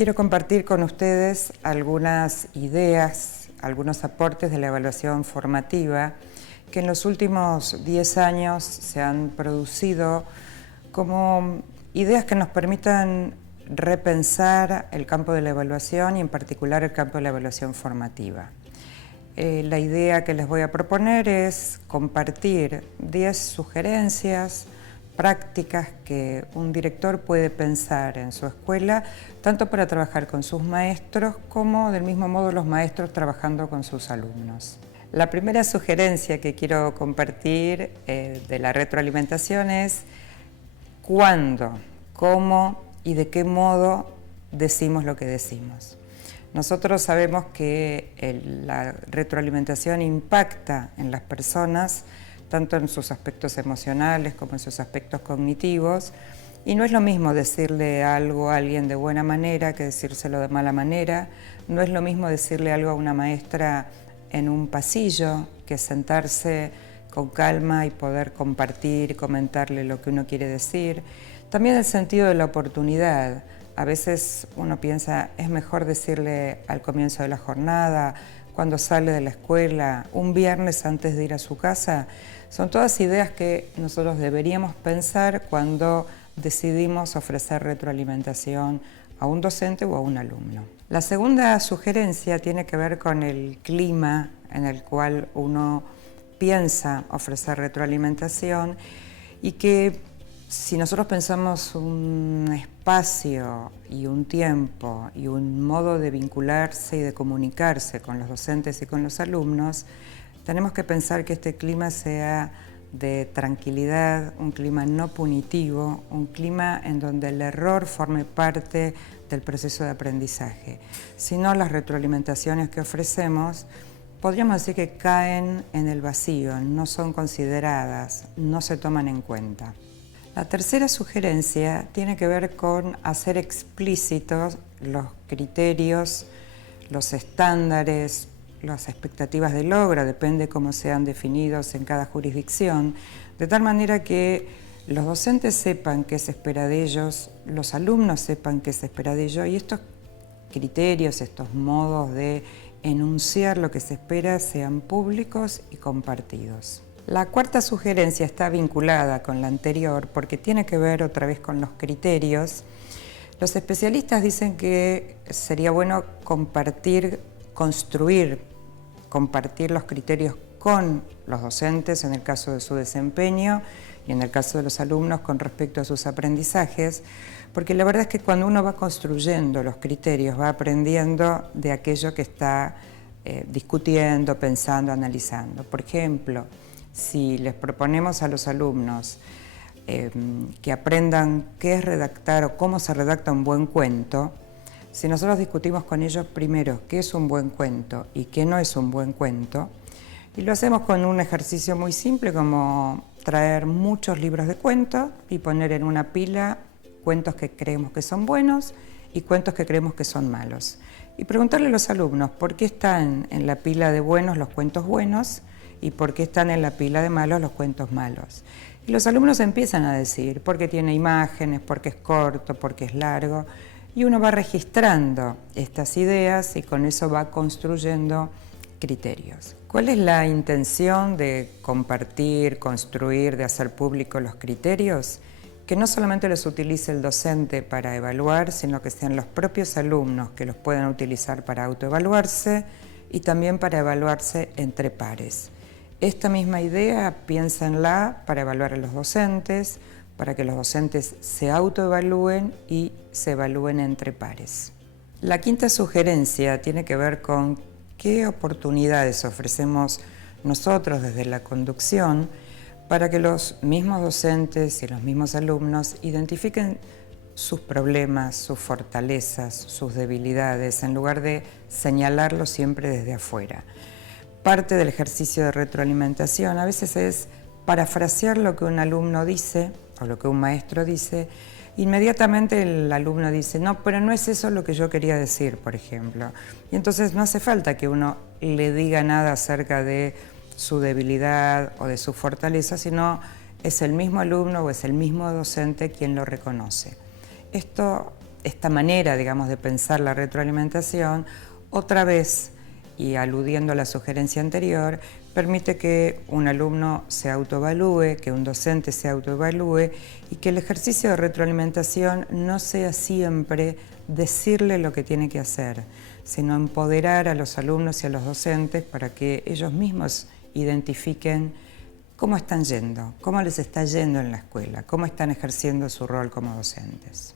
quiero compartir con ustedes algunas ideas, algunos aportes de la evaluación formativa que en los últimos 10 años se han producido como ideas que nos permitan repensar el campo de la evaluación y en particular el campo de la evaluación formativa. La idea que les voy a proponer es compartir 10 sugerencias prácticas que un director puede pensar en su escuela, tanto para trabajar con sus maestros como del mismo modo los maestros trabajando con sus alumnos. La primera sugerencia que quiero compartir de la retroalimentación es cuándo, cómo y de qué modo decimos lo que decimos. Nosotros sabemos que la retroalimentación impacta en las personas, tanto en sus aspectos emocionales como en sus aspectos cognitivos, y no es lo mismo decirle algo a alguien de buena manera que decírselo de mala manera, no es lo mismo decirle algo a una maestra en un pasillo que sentarse con calma y poder compartir, comentarle lo que uno quiere decir. También el sentido de la oportunidad. A veces uno piensa, es mejor decirle al comienzo de la jornada, cuando sale de la escuela, un viernes antes de ir a su casa. Son todas ideas que nosotros deberíamos pensar cuando decidimos ofrecer retroalimentación a un docente o a un alumno. La segunda sugerencia tiene que ver con el clima en el cual uno piensa ofrecer retroalimentación y que si nosotros pensamos un espacio y un tiempo y un modo de vincularse y de comunicarse con los docentes y con los alumnos, tenemos que pensar que este clima sea de tranquilidad, un clima no punitivo, un clima en donde el error forme parte del proceso de aprendizaje. Si no, las retroalimentaciones que ofrecemos podríamos decir que caen en el vacío, no son consideradas, no se toman en cuenta. La tercera sugerencia tiene que ver con hacer explícitos los criterios, los estándares, las expectativas de logro, depende cómo sean definidos en cada jurisdicción, de tal manera que los docentes sepan qué se espera de ellos, los alumnos sepan qué se espera de ellos y estos criterios, estos modos de enunciar lo que se espera sean públicos y compartidos. La cuarta sugerencia está vinculada con la anterior porque tiene que ver otra vez con los criterios. Los especialistas dicen que sería bueno compartir los criterios con los docentes en el caso de su desempeño y en el caso de los alumnos con respecto a sus aprendizajes, porque la verdad es que cuando uno va construyendo los criterios va aprendiendo de aquello que está discutiendo, pensando, analizando. Por ejemplo, si les proponemos a los alumnos que aprendan qué es redactar o cómo se redacta un buen cuento, si nosotros discutimos con ellos primero qué es un buen cuento y qué no es un buen cuento, y lo hacemos con un ejercicio muy simple como traer muchos libros de cuentos y poner en una pila cuentos que creemos que son buenos y cuentos que creemos que son malos. Y preguntarle a los alumnos por qué están en la pila de buenos los cuentos buenos y por qué están en la pila de malos los cuentos malos. Y los alumnos empiezan a decir porque tiene imágenes, porque es corto, porque es largo, y uno va registrando estas ideas y con eso va construyendo criterios. ¿Cuál es la intención de compartir, construir, de hacer público los criterios? Que no solamente los utilice el docente para evaluar, sino que sean los propios alumnos que los puedan utilizar para autoevaluarse y también para evaluarse entre pares. Esta misma idea piénsenla para evaluar a los docentes, para que los docentes se autoevalúen y se evalúen entre pares. La quinta sugerencia tiene que ver con qué oportunidades ofrecemos nosotros desde la conducción para que los mismos docentes y los mismos alumnos identifiquen sus problemas, sus fortalezas, sus debilidades, en lugar de señalarlos siempre desde afuera. Parte del ejercicio de retroalimentación a veces es parafrasear lo que un alumno dice o lo que un maestro dice. Inmediatamente el alumno dice, no, pero no es eso lo que yo quería decir, por ejemplo. Y entonces no hace falta que uno le diga nada acerca de su debilidad o de su fortaleza, sino es el mismo alumno o es el mismo docente quien lo reconoce. Esto esta manera, digamos, de pensar la retroalimentación, otra vez, y aludiendo a la sugerencia anterior, permite que un alumno se autoevalúe, que un docente se autoevalúe y que el ejercicio de retroalimentación no sea siempre decirle lo que tiene que hacer, sino empoderar a los alumnos y a los docentes para que ellos mismos identifiquen cómo están yendo, cómo les está yendo en la escuela, cómo están ejerciendo su rol como docentes.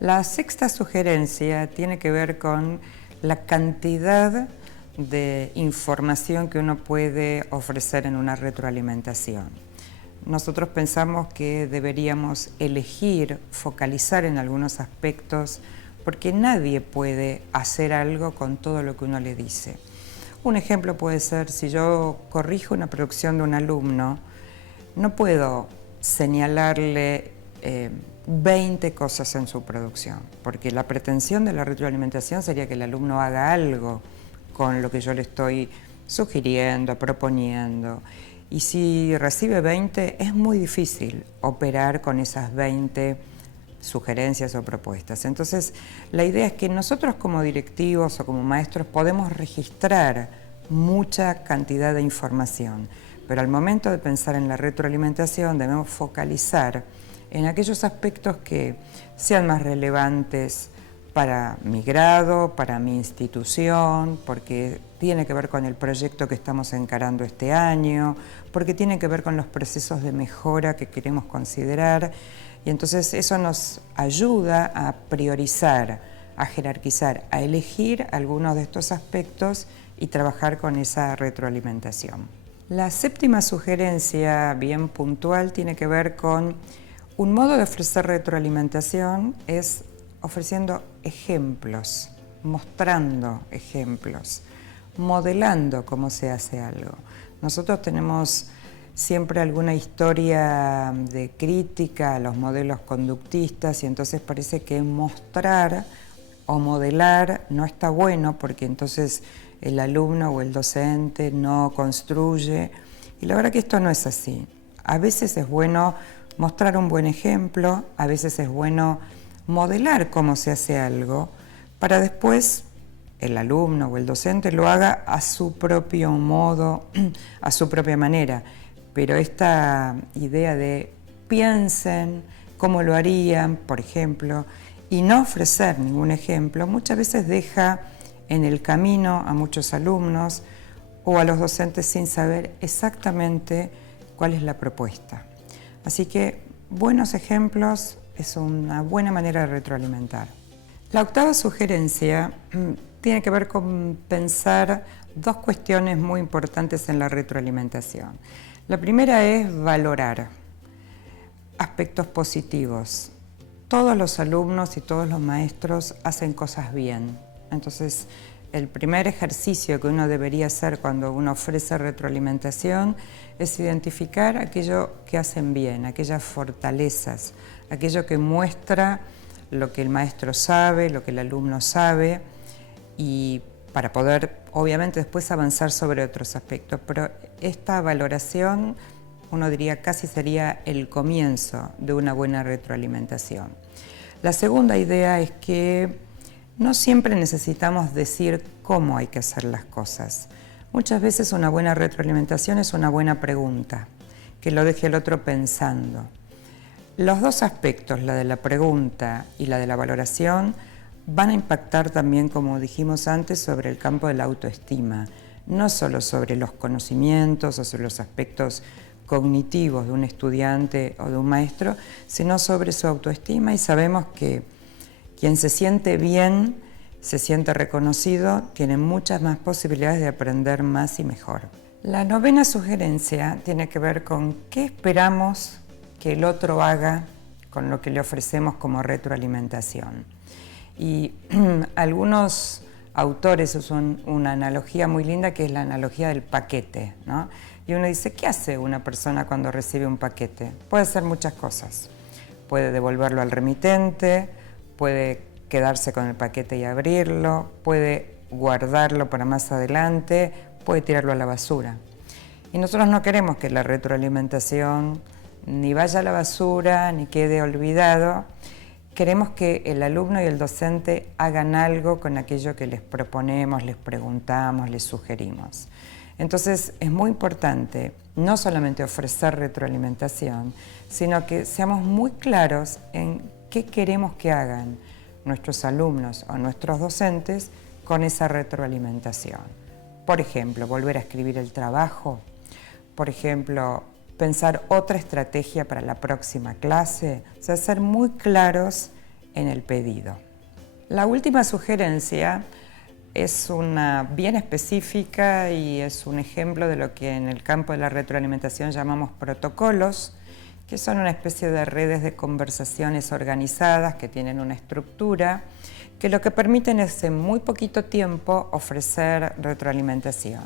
La sexta sugerencia tiene que ver con la cantidad de información que uno puede ofrecer en una retroalimentación. Nosotros pensamos que deberíamos elegir, focalizar en algunos aspectos, porque nadie puede hacer algo con todo lo que uno le dice. Un ejemplo puede ser, si yo corrijo una producción de un alumno, no puedo señalarle 20 cosas en su producción, porque la pretensión de la retroalimentación sería que el alumno haga algo con lo que yo le estoy sugiriendo, proponiendo. Y si recibe 20, es muy difícil operar con esas 20 sugerencias o propuestas. Entonces, la idea es que nosotros como directivos o como maestros podemos registrar mucha cantidad de información, pero al momento de pensar en la retroalimentación debemos focalizar en aquellos aspectos que sean más relevantes para mi grado, para mi institución, porque tiene que ver con el proyecto que estamos encarando este año, porque tiene que ver con los procesos de mejora que queremos considerar, y entonces eso nos ayuda a priorizar, a jerarquizar, a elegir algunos de estos aspectos y trabajar con esa retroalimentación. La séptima sugerencia, bien puntual, tiene que ver con un modo de ofrecer retroalimentación es ofreciendo ejemplos, mostrando ejemplos, modelando cómo se hace algo. Nosotros tenemos siempre alguna historia de crítica a los modelos conductistas y entonces parece que mostrar o modelar no está bueno porque entonces el alumno o el docente no construye. Y la verdad que esto no es así. A veces es bueno mostrar un buen ejemplo, a veces es bueno modelar cómo se hace algo, para después el alumno o el docente lo haga a su propio modo, a su propia manera. Pero esta idea de piensen cómo lo harían, por ejemplo, y no ofrecer ningún ejemplo, muchas veces deja en el camino a muchos alumnos o a los docentes sin saber exactamente cuál es la propuesta. Así que buenos ejemplos es una buena manera de retroalimentar. La octava sugerencia tiene que ver con pensar dos cuestiones muy importantes en la retroalimentación. La primera es valorar aspectos positivos. Todos los alumnos y todos los maestros hacen cosas bien. Entonces, el primer ejercicio que uno debería hacer cuando uno ofrece retroalimentación es identificar aquello que hacen bien, aquellas fortalezas, aquello que muestra lo que el maestro sabe, lo que el alumno sabe, y para poder, obviamente, después avanzar sobre otros aspectos. Pero esta valoración, uno diría, casi sería el comienzo de una buena retroalimentación. La segunda idea es que no siempre necesitamos decir cómo hay que hacer las cosas. Muchas veces una buena retroalimentación es una buena pregunta, que lo deje al otro pensando. Los dos aspectos, la de la pregunta y la de la valoración, van a impactar también, como dijimos antes, sobre el campo de la autoestima, no solo sobre los conocimientos o sobre los aspectos cognitivos de un estudiante o de un maestro, sino sobre su autoestima, y sabemos que quien se siente bien, se siente reconocido, tiene muchas más posibilidades de aprender más y mejor. La novena sugerencia tiene que ver con qué esperamos que el otro haga con lo que le ofrecemos como retroalimentación. Y algunos autores usan una analogía muy linda que es la analogía del paquete, ¿no? Y uno dice, ¿qué hace una persona cuando recibe un paquete? Puede hacer muchas cosas. Puede devolverlo al remitente, puede quedarse con el paquete y abrirlo, puede guardarlo para más adelante, puede tirarlo a la basura. Y nosotros no queremos que la retroalimentación ni vaya a la basura, ni quede olvidado. queremos que el alumno y el docente hagan algo con aquello que les proponemos, les preguntamos, les sugerimos. Entonces es muy importante no solamente ofrecer retroalimentación, sino que seamos muy claros en qué queremos que hagan nuestros alumnos o nuestros docentes con esa retroalimentación. Por ejemplo, volver a escribir el trabajo, por ejemplo, pensar otra estrategia para la próxima clase, o sea, ser muy claros en el pedido. La última sugerencia es una bien específica y es un ejemplo de lo que en el campo de la retroalimentación llamamos protocolos, que son una especie de redes de conversaciones organizadas que tienen una estructura, que lo que permiten es en muy poquito tiempo ofrecer retroalimentación.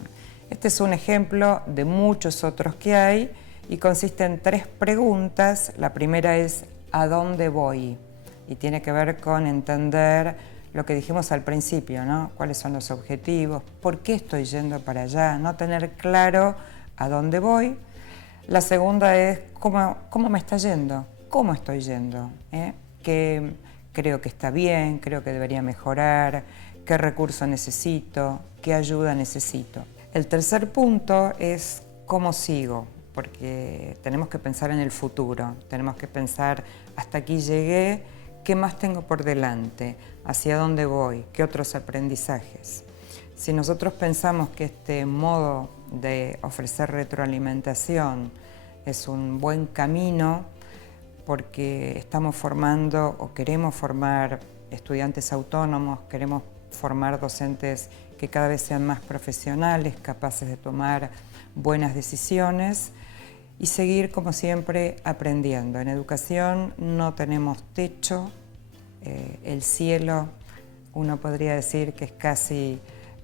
Este es un ejemplo de muchos otros que hay y consiste en 3 preguntas. La primera es ¿a dónde voy? Y tiene que ver con entender lo que dijimos al principio, ¿no? ¿Cuáles son los objetivos? ¿Por qué estoy yendo para allá? No tener claro a dónde voy. La segunda es ¿cómo me está yendo? ¿Cómo estoy yendo? ¿Qué creo que está bien? ¿Creo que debería mejorar? ¿Qué recurso necesito? ¿Qué ayuda necesito? El tercer punto es ¿cómo sigo? Porque tenemos que pensar en el futuro, tenemos que pensar hasta aquí llegué, ¿qué más tengo por delante? ¿Hacia dónde voy? ¿Qué otros aprendizajes? Si nosotros pensamos que este modo de ofrecer retroalimentación es un buen camino porque estamos formando o queremos formar estudiantes autónomos, queremos formar docentes que cada vez sean más profesionales, capaces de tomar buenas decisiones y seguir, como siempre, aprendiendo. En educación no tenemos techo, el cielo, uno podría decir que es casi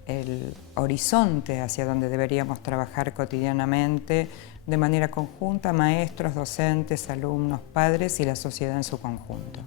el horizonte hacia donde deberíamos trabajar cotidianamente, de manera conjunta, maestros, docentes, alumnos, padres y la sociedad en su conjunto.